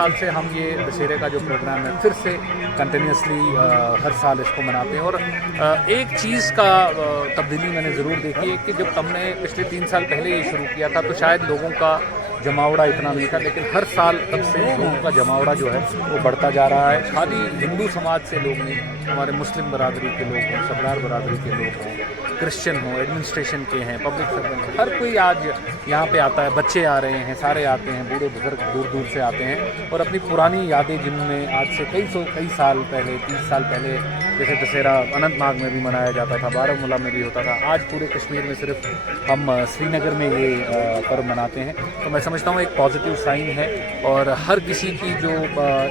साल से हम ये दशहरे का जो प्रोग्राम है फिर से कंटिन्यूसली हर साल इसको मनाते हैं। और एक चीज़ का तब्दीली मैंने ज़रूर देखी है कि जब हमने पिछले 3 साल पहले ये शुरू किया था तो शायद लोगों का जमावड़ा इतना नहीं था, लेकिन हर साल तब से लोगों का जमावड़ा जो है वो बढ़ता जा रहा है। खाली हिंदू समाज से लोग नहीं, हमारे मुस्लिम बरादरी के लोग हों, सरदार बरादरी के लोग हों, क्रिश्चियन हों, एडमिनिस्ट्रेशन के हैं, पब्लिक सर्वेंट, हर कोई आज यहाँ पे आता है। बच्चे आ रहे हैं, सारे आते हैं, बूढ़े बुजुर्ग दूर दूर से आते हैं और अपनी पुरानी यादें जिनमें आज से कई साल पहले, 30 साल पहले जैसे दशहरा अनंतनाग में भी मनाया जाता था, बारामूला में भी होता था, आज पूरे कश्मीर में सिर्फ हम श्रीनगर में ये पर्व मनाते हैं। तो मैं समझता हूँ एक पॉजिटिव साइन है और हर किसी की जो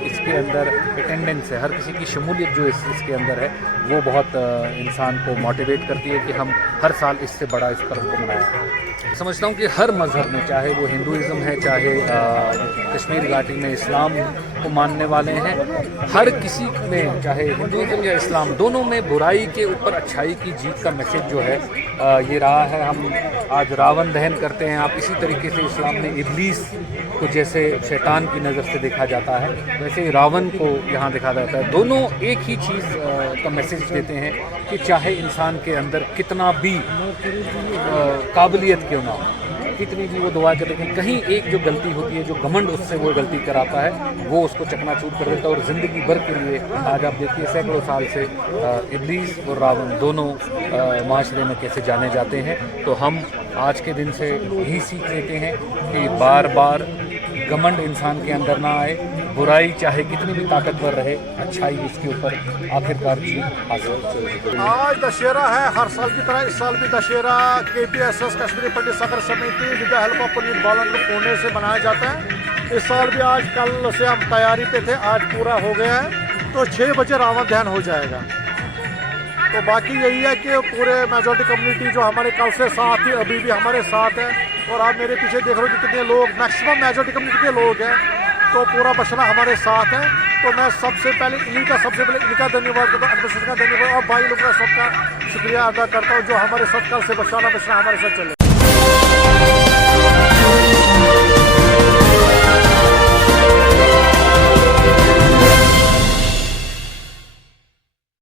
इसके अंदर अटेंडेंस है, हर किसी की शमूलियत जो इसके अंदर है वो बहुत इंसान को मोटिवेट करती है कि हम हर साल इससे बड़ा इस पर्व को मनाएं। समझता हूँ कि हर मज़हब में, चाहे वो हिंदुज़म है, चाहे कश्मीर घाटी में इस्लाम को मानने वाले हैं, हर किसी में, चाहे हिंदुज़म या इस्लाम, दोनों में बुराई के ऊपर अच्छाई की जीत का मैसेज जो है ये रहा है। हम आज रावण दहन करते हैं, आप इसी तरीके से इस्लाम में इब्लीस को जैसे शैतान की नज़र से देखा जाता है, वैसे ही रावण को यहाँ देखा जाता है। दोनों एक ही चीज़ का मैसेज देते हैं कि चाहे इंसान के अंदर कितना भी काबिलियत क्यों ना हो, कितनी भी वो दुआ करे, लेकिन कहीं एक जो गलती होती है, जो घमंड उससे वो गलती कराता है, वो उसको चकनाचूर कर देता है। और ज़िंदगी भर के लिए आज आप देखिए सैकड़ों साल से इब्लीस और रावण दोनों माशरे में कैसे जाने जाते हैं। तो हम आज के दिन से यही सीख लेते हैं कि बार बार घमंड इंसान के अंदर ना आए, बुराई चाहे कितनी भी ताकतवर रहे, अच्छाई उसके ऊपर आखिरकार जीत हासिल। आज दशहरा है, हर साल की तरह इस साल भी दशहरा KPSS कश्मीरी पंडित सागर समिति विद द हेल्प ऑफ पंडित बालन पुणे से मनाया जाता है। इस साल भी आज कल से हम तैयारी पे थे, आज पूरा हो गया है। तो 6 बजे रावण दहन हो जाएगा। तो बाकी यही है कि पूरे मेजॉरिटी कम्युनिटी जो हमारे कल से साथ थी अभी भी हमारे साथ है। और आप मेरे पीछे देख रहे हो कि कितने लोग, मैक्सिमम मेजॉरिटी कम्युनिटी के लोग हैं, तो पूरा बचना हमारे साथ है। तो मैं सबसे पहले इनका धन्यवाद करता हूँ, एडमिनिस्ट्रेशन का धन्यवाद और भाई लोगों का सबका शुक्रिया अदा करता हूँ जो हमारे साथ कल से बचना हमारे साथ चले।